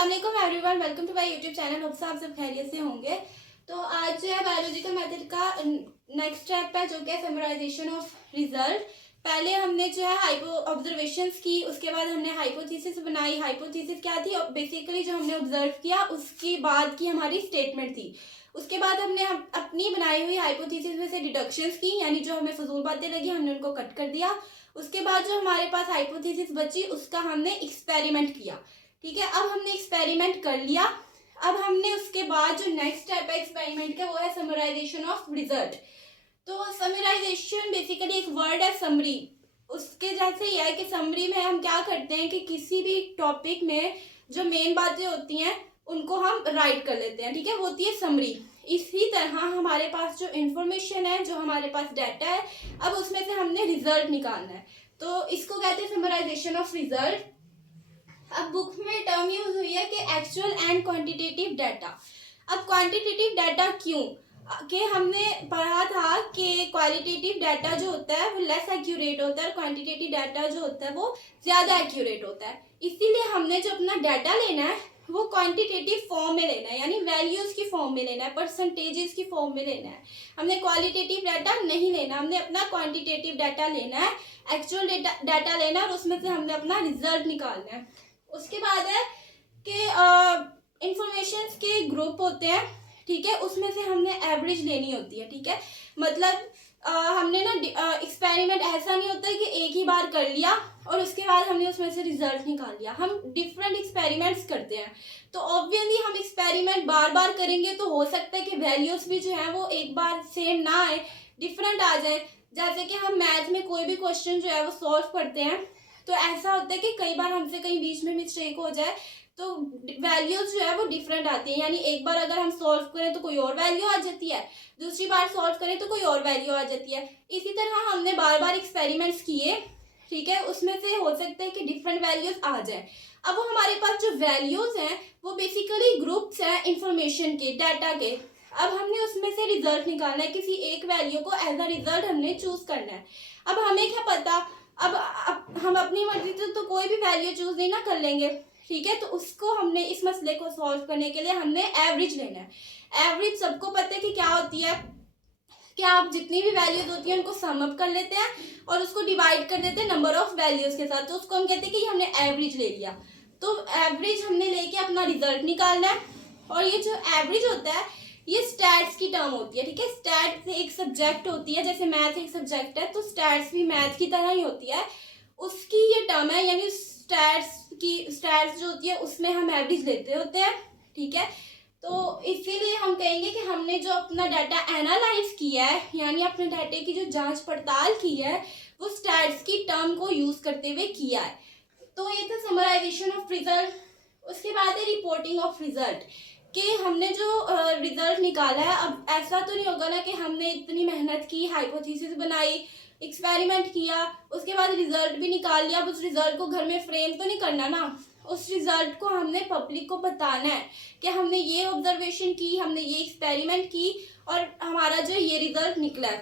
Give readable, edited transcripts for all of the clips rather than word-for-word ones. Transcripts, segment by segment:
अस्सलाम वालेकुम everyone, welcome to my YouTube channel. Hope से आप सब खैरियत से होंगे। तो आज जो है बायोलॉजिकल मेथड का नेक्स्ट स्टेप है, जो कि है समराइजेशन ऑफ रिजल्ट। पहले हमने जो है हाइपो ऑब्जर्वेशंस की, उसके बाद हमने हाइपोथेसिस बनाई। हाइपोथेसिस क्या थी? बेसिकली जो हमने ऑब्जर्व किया उसके बाद की हमारी स्टेटमेंट थी। उसके बाद हमने अपनी बनाई हुई हाइपोथेसिस में से डिडक्शंस की, यानी जो हमें फजूल बातें लगी हमने उनको कट कर दिया। उसके बाद जो हमारे पास हाइपोथेसिस बची उसका हमने एक्सपेरिमेंट किया। ठीक है, अब हमने एक्सपेरिमेंट कर लिया। अब हमने उसके बाद जो नेक्स्ट स्टेप है एक्सपेरिमेंट का, वो है समराइजेशन ऑफ रिजल्ट। तो समराइजेशन बेसिकली एक वर्ड है समरी, उसके जैसे ही है कि समरी में हम क्या करते हैं कि किसी भी टॉपिक में जो मेन बातें होती हैं उनको हम राइट कर लेते हैं। ठीक है, वो होती है समरी। इसी तरह हमारे पास जो इंफॉर्मेशन है, जो हमारे पास डाटा है, अब उसमें से हमने रिजल्ट निकालना है, तो इसको कहते हैं समराइजेशन ऑफ रिजल्ट। अब बुक में टर्म यूज हुई है कि एक्चुअल एंड क्वांटिटेटिव डाटा। अब क्वांटिटेटिव डाटा क्यों? कि हमने पढ़ा था कि क्वालिटेटिव डाटा जो होता है वो लेस एक्यूरेट होता है और क्वांटिटेटिव डाटा जो होता है वो ज़्यादा एक्यूरेट होता है। इसीलिए हमने जो अपना डाटा लेना है वो क्वांटिटेटिव फॉर्म में लेना है, यानी वैल्यूज़ की फॉर्म में लेना है, परसेंटेजेस की फॉर्म में लेना है। हमने क्वालिटेटिव डाटा नहीं लेना, हमने अपना क्वांटिटेटिव डाटा लेना है, एक्चुअल डाटा लेना है और उसमें से हमने अपना रिजल्ट निकालना है। उसके बाद है कि इंफॉर्मेशन के ग्रुप होते हैं। ठीक है, उसमें से हमने एवरेज लेनी होती है। ठीक है, मतलब हमने ना एक्सपेरिमेंट ऐसा नहीं होता है कि एक ही बार कर लिया और उसके बाद हमने उसमें से रिजल्ट निकाल लिया। हम डिफरेंट एक्सपेरिमेंट्स करते हैं, तो ऑब्वियसली हम एक्सपेरिमेंट बार बार करेंगे तो हो सकता है कि वैल्यूज भी जो है वो एक बार सेम ना आए, डिफरेंट आ जाए। जैसे कि हम मैथ में कोई भी क्वेश्चन जो है वो सॉल्व करते हैं तो ऐसा होता है कि कई बार हमसे कहीं बीच में मिस्टेक हो जाए तो वैल्यूज जो है वो डिफरेंट आती है। यानी एक बार अगर हम सॉल्व करें तो कोई और वैल्यू आ जाती है, दूसरी बार सॉल्व करें तो कोई और वैल्यू आ जाती है। इसी तरह हमने बार बार एक्सपेरिमेंट्स किए, ठीक है, उसमें से हो सकता है कि डिफरेंट वैल्यूज आ जाए। अब वो हमारे पास जो वैल्यूज हैं वो बेसिकली ग्रुप्स हैं इंफॉर्मेशन के, डाटा के। अब हमने उसमें से रिजल्ट निकालना है, किसी एक वैल्यू को एज अ रिजल्ट हमने चूज करना है। अब हमें क्या पता, अब हम अपनी मर्जी से तो कोई भी वैल्यू चूज नहीं ना कर लेंगे। ठीक है, तो उसको हमने इस मसले को सॉल्व करने के लिए हमने एवरेज लेना है। एवरेज सबको पता है कि क्या होती है, कि आप जितनी भी वैल्यूज होती हैं उनको सम अप कर लेते हैं और उसको डिवाइड कर देते हैं नंबर ऑफ वैल्यूज के साथ, तो उसको हम कहते हैं कि हमने एवरेज ले लिया। तो एवरेज हमने लेके अपना रिजल्ट निकालना है। और ये जो एवरेज होता है ये स्टैट्स की टर्म होती है। ठीक है, स्टैट्स एक सब्जेक्ट होती है, जैसे मैथ एक सब्जेक्ट है तो स्टैट्स भी मैथ की तरह ही होती है, उसकी ये टर्म है। यानी स्टैट्स जो होती है उसमें हम एवरेज लेते होते हैं। ठीक है, तो इसीलिए हम कहेंगे कि हमने जो अपना डाटा एनालाइज किया है, यानी अपने डाटे की जो जांच पड़ताल की है, वो स्टैट्स की टर्म को यूज करते हुए किया है। तो ये था समराइजेशन ऑफ रिजल्ट। उसके बाद है रिपोर्टिंग ऑफ रिजल्ट, कि हमने जो रिजल्ट निकाला है, अब ऐसा तो नहीं होगा ना कि हमने इतनी मेहनत की, हाइपोथेसिस बनाई, एक्सपेरिमेंट किया, उसके बाद रिजल्ट भी निकाल लिया, अब उस रिजल्ट को घर में फ्रेम तो नहीं करना ना। उस रिजल्ट को हमने पब्लिक को बताना है कि हमने ये ऑब्जर्वेशन की, हमने ये एक्सपेरिमेंट की और हमारा जो ये रिजल्ट निकला है।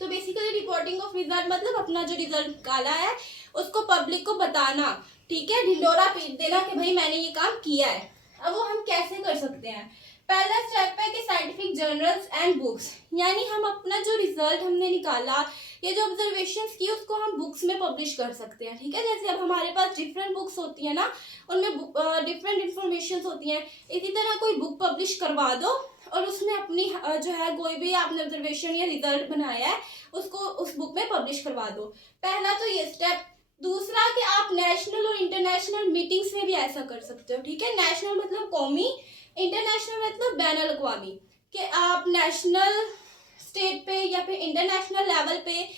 तो बेसिकली रिपोर्टिंग ऑफ रिजल्ट मतलब अपना जो रिजल्ट निकाला है उसको पब्लिक को बताना। ठीक है, ढिंडोरा पीट देना कि भाई मैंने ये काम किया है। अब वो हम कैसे कर सकते हैं? पहला स्टेप है कि साइंटिफिक जर्नल्स एंड बुक्स, यानी हम अपना जो रिजल्ट हमने निकाला, ये जो ऑब्जर्वेशंस की, उसको हम बुक्स में पब्लिश कर सकते हैं। ठीक है, जैसे अब हमारे पास डिफरेंट बुक्स होती है ना, उनमें डिफरेंट इंफॉर्मेशन होती हैं, इसी तरह कोई बुक पब्लिश करवा दो और उसमें अपनी जो है कोई भी आपने ऑब्जर्वेशन या रिजल्ट बनाया है उसको उस बुक में पब्लिश करवा दो। पहला तो ये स्टेप। दूसरा कि आप नेशनल और इंटरनेशनल मीटिंग्स में भी ऐसा कर सकते हो। ठीक है, नेशनल मतलब कौमी, इंटरनेशनल मतलब बैन अवी, कि आप नेशनल स्टेट पे या फिर इंटरनेशनल लेवल पे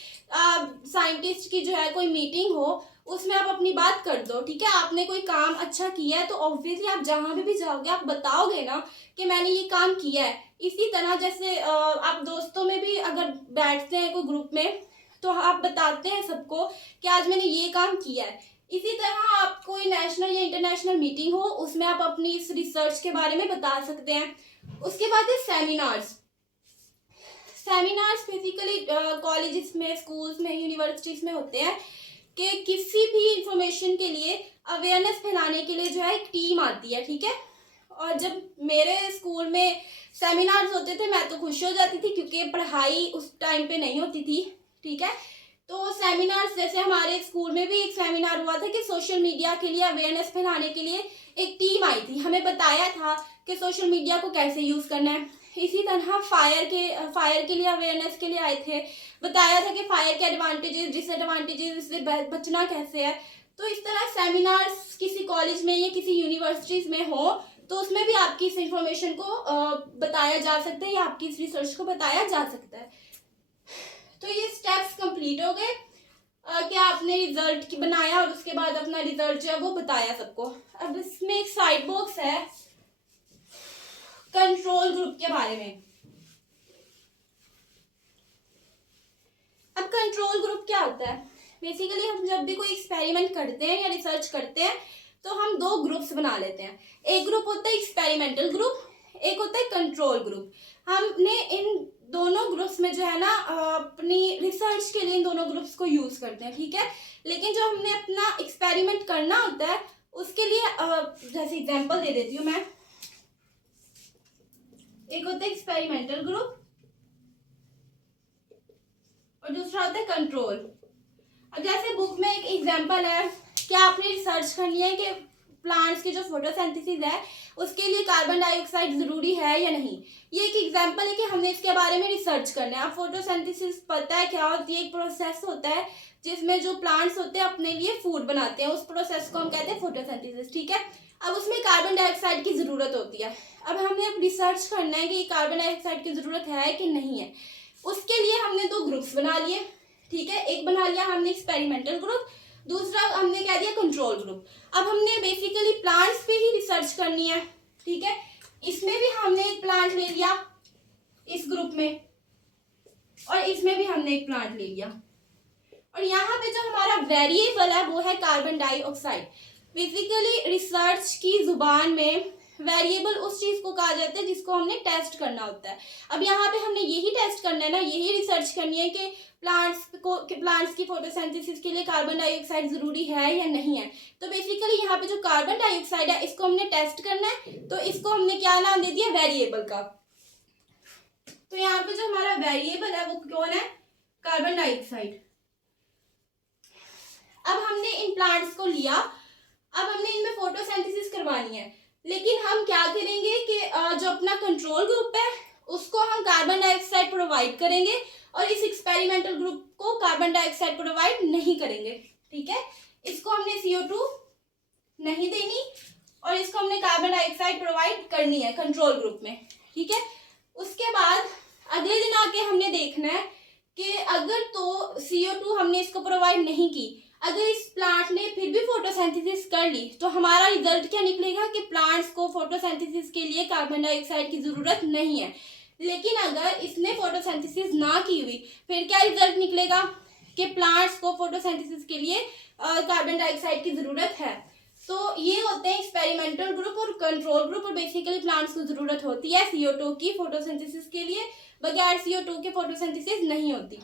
साइंटिस्ट की जो है कोई मीटिंग हो, उसमें आप अपनी बात कर दो। ठीक है, आपने कोई काम अच्छा किया है तो ऑब्वियसली आप जहाँ भी जाओगे आप बताओगे ना कि मैंने ये काम किया है। इसी तरह जैसे आप दोस्तों में भी अगर बैठते हैं कोई ग्रुप में तो आप बताते हैं सबको कि आज मैंने ये काम किया है। इसी तरह आप कोई नेशनल या इंटरनेशनल मीटिंग हो उसमें आप अपनी इस रिसर्च के बारे में बता सकते हैं। उसके बाद है सेमिनार्स। सेमिनार्स बेसिकली कॉलेजेस में, स्कूल्स में, यूनिवर्सिटीज में होते हैं कि किसी भी इंफॉर्मेशन के लिए अवेयरनेस फैलाने के लिए जो है एक टीम आती है, ठीक है। और जब मेरे स्कूल में सेमिनार्स होते थे मैं तो खुश हो जाती थी, क्योंकि पढ़ाई उस टाइम पे नहीं होती थी, ठीक है। तो सेमिनार्स, जैसे हमारे स्कूल में भी एक सेमिनार हुआ था कि सोशल मीडिया के लिए अवेयरनेस फैलाने के लिए एक टीम आई थी, हमें बताया था कि सोशल मीडिया को कैसे यूज़ करना है। इसी तरह फायर के लिए अवेयरनेस के लिए आए थे, बताया था कि फायर के एडवांटेजेस डिसएडवांटेजेस, इससे बचना कैसे है। तो इस तरह सेमिनार्स किसी कॉलेज में या किसी यूनिवर्सिटीज में हो तो उसमें भी आपकी इस इंफॉर्मेशन को बताया जा सकता है या आपकी इस रिसर्च को बताया जा सकता है। तो ये स्टेप्स कंप्लीट हो गए कि आपने रिजल्ट बनाया और उसके बाद अपना रिजल्ट जो है वो बताया सबको। अब इसमें एक साइड बॉक्स है कंट्रोल ग्रुप के बारे में। अब कंट्रोल ग्रुप क्या होता है? बेसिकली हम जब भी कोई एक्सपेरिमेंट करते हैं या रिसर्च करते हैं तो हम दो ग्रुप्स बना लेते हैं। एक ग्रुप होता है एक्सपेरिमेंटल ग्रुप, एक होता है कंट्रोल ग्रुप। हमने इन दोनों ग्रुप्स में जो है ना अपनी रिसर्च के लिए इन दोनों ग्रुप्स को यूज करते हैं, ठीक है। लेकिन जो हमने अपना एक्सपेरिमेंट करना होता है उसके लिए जैसे एग्जांपल दे देती हूँ मैं। एक होता है एक्सपेरिमेंटल ग्रुप और दूसरा होता है कंट्रोल। अब जैसे बुक में एक एग्जांपल है कि आपने रिसर्च करनी है कि प्लांट्स की जो फोटोसिंथेसिस है उसके लिए कार्बन डाइऑक्साइड जरूरी है या नहीं। ये एक एग्जांपल है कि हमने इसके बारे में रिसर्च करना है। आप फोटोसिंथेसिस पता है क्या होती है? एक प्रोसेस होता है जिसमें जो प्लांट्स होते हैं अपने लिए फूड बनाते हैं, उस प्रोसेस को हम कहते हैं फोटोसिंथेसिस, ठीक है। अब उसमें कार्बन डाइऑक्साइड की जरूरत होती है। अब हमने रिसर्च करना है कि कार्बन डाइऑक्साइड की जरूरत है कि नहीं है। उसके लिए हमने दो ग्रुप्स बना लिए, ठीक है। एक बना लिया हमने एक्सपेरिमेंटल ग्रुप, दूसरा हमने कह दिया कंट्रोल ग्रुप। अब हमने बेसिकली प्लांट्स पे ही रिसर्च करनी है, ठीक है। इसमें भी हमने एक प्लांट ले लिया इस ग्रुप में और इसमें भी हमने एक प्लांट ले लिया। और यहाँ पे जो हमारा वेरिएबल है वो है कार्बन डाइऑक्साइड। बेसिकली रिसर्च की जुबान में वेरिएबल उस चीज को कहा जाता है जिसको हमने टेस्ट करना होता है। अब यहाँ पे हमने यही टेस्ट करना है ना, यही रिसर्च करनी है कि प्लांट्स की फोटोसिंथेसिस के लिए कार्बन डाइऑक्साइड जरूरी है या नहीं है। तो बेसिकली यहाँ पे जो कार्बन डाइऑक्साइड है इसको हमने टेस्ट करना है, तो इसको हमने क्या नाम दे दिया? वेरिएबल का। तो यहाँ पे जो हमारा वेरिएबल है वो कौन है? Carbon dioxide. अब हमने इन प्लांट्स को लिया, अब हमने इनमें फोटोसिंथेसिस करवानी है, लेकिन हम क्या करेंगे कि जो अपना कंट्रोल ग्रुप है उसको हम कार्बन डाइऑक्साइड प्रोवाइड करेंगे और इस एक्सपेरिमेंटल ग्रुप को कार्बन डाइऑक्साइड प्रोवाइड नहीं करेंगे, ठीक है। इसको हमने CO2 नहीं देनी और इसको हमने कार्बन डाइऑक्साइड प्रोवाइड करनी है कंट्रोल ग्रुप में, ठीक है। उसके बाद अगले दिन आके हमने देखना है कि अगर तो CO2 हमने इसको प्रोवाइड नहीं की, अगर इस प्लांट ने फिर भी फोटोसिंथेसिस कर ली तो हमारा रिजल्ट क्या निकलेगा कि प्लांट्स को फोटोसिंथेसिस के लिए कार्बन डाइऑक्साइड की जरूरत नहीं है। लेकिन अगर इसने फोटोसिंथेसिस ना की हुई फिर क्या रिजल्ट निकलेगा कि प्लांट्स को फोटोसिंथेसिस के लिए कार्बन डाइऑक्साइड की जरूरत है। तो ये होते हैं एक्सपेरिमेंटल ग्रुप और कंट्रोल ग्रुप। और बेसिकली प्लांट्स को जरूरत होती है CO2 की फोटोसिंथेसिस के लिए, बगैर CO2 के फोटोसिंथेसिस नहीं होती।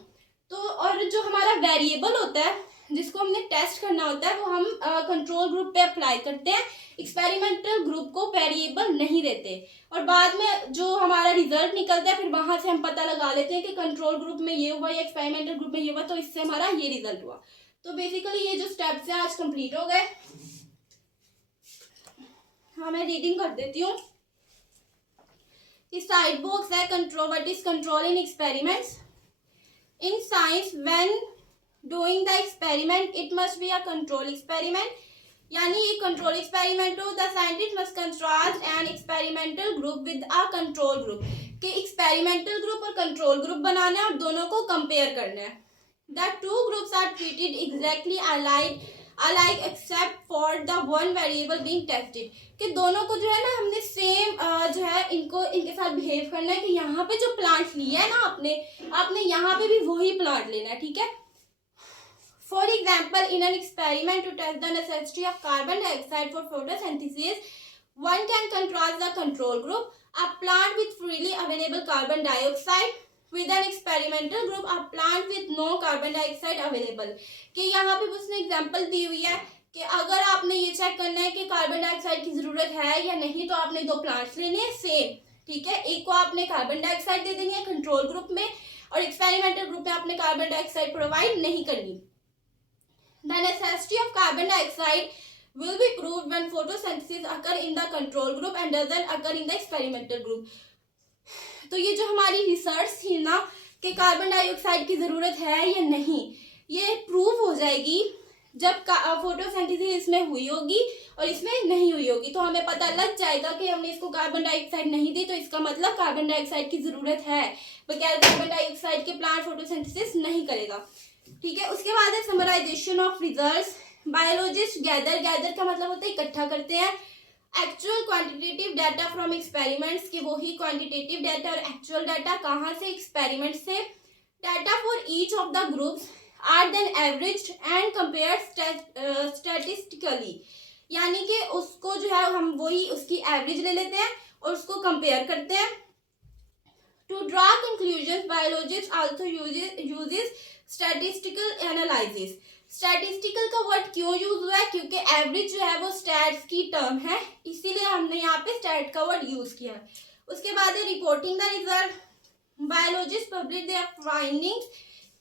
तो और जो हमारा वेरिएबल होता है जिसको हमने टेस्ट करना होता है वो हम कंट्रोल ग्रुप पे अप्लाई करते हैं, एक्सपेरिमेंटल ग्रुप को वेरिएबल नहीं देते। और बाद में जो हमारा रिजल्ट निकलता है फिर वहां से हम पता लगा लेते हैं कि कंट्रोल ग्रुप में ये हुआ या एक्सपेरिमेंटल ग्रुप में ये हुआ, तो इससे हमारा ये रिजल्ट हुआ। तो बेसिकली ये जो स्टेप्स हैं आज कंप्लीट हो गए। हाँ, मैं रीडिंग कर देती हूँ। साइड बॉक्स है control, what is control in experiments. In science when doing the experiment it must be a control experiment, यानी एक कंट्रोल एक्सपेरिमेंट हो। The scientist must contrast an experimental group with a control group, कि experimental group और control group बनाना है और दोनों को कंपेयर करना है। The two groups are treated exactly alike except for the one variable being tested, कि दोनों को जो है ना हमने सेम जो है इनके साथ बिहेव करना है कि यहाँ पे जो प्लांट लिया है ना आपने यहाँ पे भी वही प्लांट लेना है, ठीक है। For example, in an experiment to test the necessity of carbon dioxide for photosynthesis, one can contrast the control group, a plant with freely available carbon dioxide, with an experimental group, a plant with no carbon dioxide available। कि यहाँ पे उसने example दी हुई है कि अगर आपने ये चेक करना है कि कार्बन डाइऑक्साइड की ज़रूरत है या नहीं, तो आपने 2 प्लांट्स लेने हैं सेम, ठीक है। एक को आपने कार्बन डाइऑक्साइड दे देनी है कंट्रोल ग्रुप में, और एक्सपेरिमेंटल ग्रुप में आपने कार्बन डाइऑक्साइड प्रोवाइड नहीं करनी। The necessity of carbon dioxide will be proved when photosynthesis occur in the control group and doesn't occur in the experimental group. तो ये जो हमारी रिसर्च थी ना कि कार्बन डाइऑक्साइड की ज़रूरत है या नहीं, ये प्रूव हो जाएगी जब फोटोसिंथेसिस इसमें हुई होगी और इसमें नहीं हुई होगी। तो हमें पता लग जाएगा कि हमने इसको कार्बन डाइऑक्साइड नहीं दी तो इसका मतलब कार्बन डाइऑक्साइड की ज़रूरत है, बगैर कार्बन डाइऑक्साइड के प्लांट फोटोसिंथेसिस नहीं करेगा, ठीक है। उसके बाद है summarization of results. Biologist gather का मतलब होता है इकट्ठा करते हैं actual quantitative data from experiments, के वही क्वांटिटेटिव डाटा और एक्चुअल डाटा कहाँ से, एक्सपेरिमेंट से। Data for each of the groups are then averaged and compared statistically, यानी कि उसको जो है हम वही उसकी एवरेज ले लेते हैं और उसको कंपेयर करते हैं। To draw conclusion biologist also uses statistical analysis. Statistical का वर्ड क्यों यूज हुआ है, क्योंकि एवरेज जो है वो स्टैट्स की टर्म है, इसीलिए हमने यहाँ पे स्टैट का वर्ड यूज किया है। उसके बाद है reporting the result. Biologist publish there findings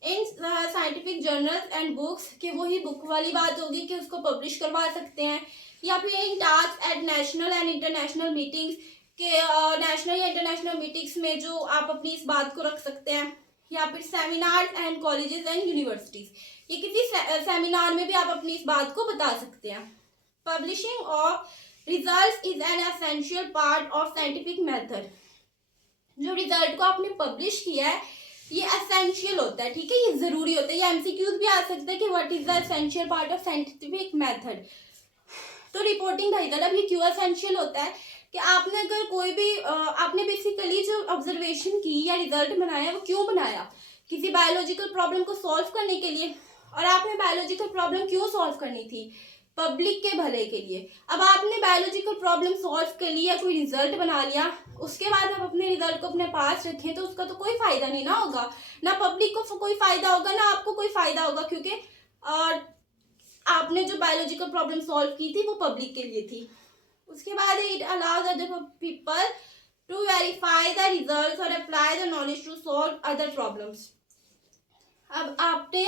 in scientific journals and books, के वही बुक वाली बात होगी कि उसको पब्लिश करवा सकते हैं, या फिर in task at national and international meetings, के नेशनल या इंटरनेशनल मीटिंग्स में जो आप अपनी इस बात को रख सकते हैं, या फिर seminars and colleges and universities, ये किसी सेमिनार में भी आप अपनी इस बात को बता सकते हैं। Publishing of results is an essential part of scientific method. जो रिजल्ट को आपने पब्लिश किया है ये एसेंशियल होता है, ठीक है, ये जरूरी होता है। ये एमसीक्यूज भी आ सकता है कि what is the essential part of scientific method. तो रिपोर्टिंग का रिजल्ट, अब ये क्यों एसेंशियल होता है कि आपने अगर कोई भी आपने बेसिकली जो ऑब्जर्वेशन की या रिजल्ट बनाया वो क्यों बनाया, किसी बायोलॉजिकल प्रॉब्लम को सॉल्व करने के लिए। और आपने बायोलॉजिकल प्रॉब्लम क्यों सॉल्व करनी थी, पब्लिक के भले के लिए। अब आपने बायोलॉजिकल प्रॉब्लम सॉल्व कर लिया, कोई रिजल्ट बना लिया, उसके बाद आप अपने रिजल्ट को अपने पास रखें तो उसका तो कोई फायदा नहीं ना होगा, ना पब्लिक को कोई फायदा होगा ना आपको कोई फायदा होगा, क्योंकि आपने जो बायोलॉजिकल प्रॉब्लम सॉल्व की थी वो पब्लिक के लिए थी। उसके बाद it allows other people to verify the results और apply the knowledge to solve other problems. अब आपने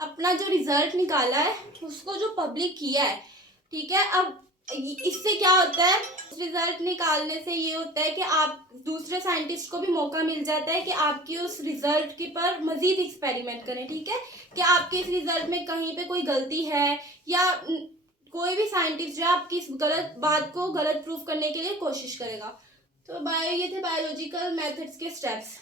अपना जो रिजल्ट निकाला है उसको जो पब्लिक किया है, ठीक है, अब इससे क्या होता है, रिजल्ट निकालने से ये होता है कि आप दूसरे साइंटिस्ट को भी मौका मिल जाता है कि आपकी उस रिजल्ट के पर मजीद एक्सपेरिमेंट करें, ठीक है, कि आपके इस रिजल्ट में कहीं पे कोई गलती है, या कोई भी साइंटिस्ट जो आपकी इस गलत बात को गलत प्रूफ करने के लिए कोशिश करेगा। तो ये थे बायोलॉजिकल मेथड्स के स्टेप्स।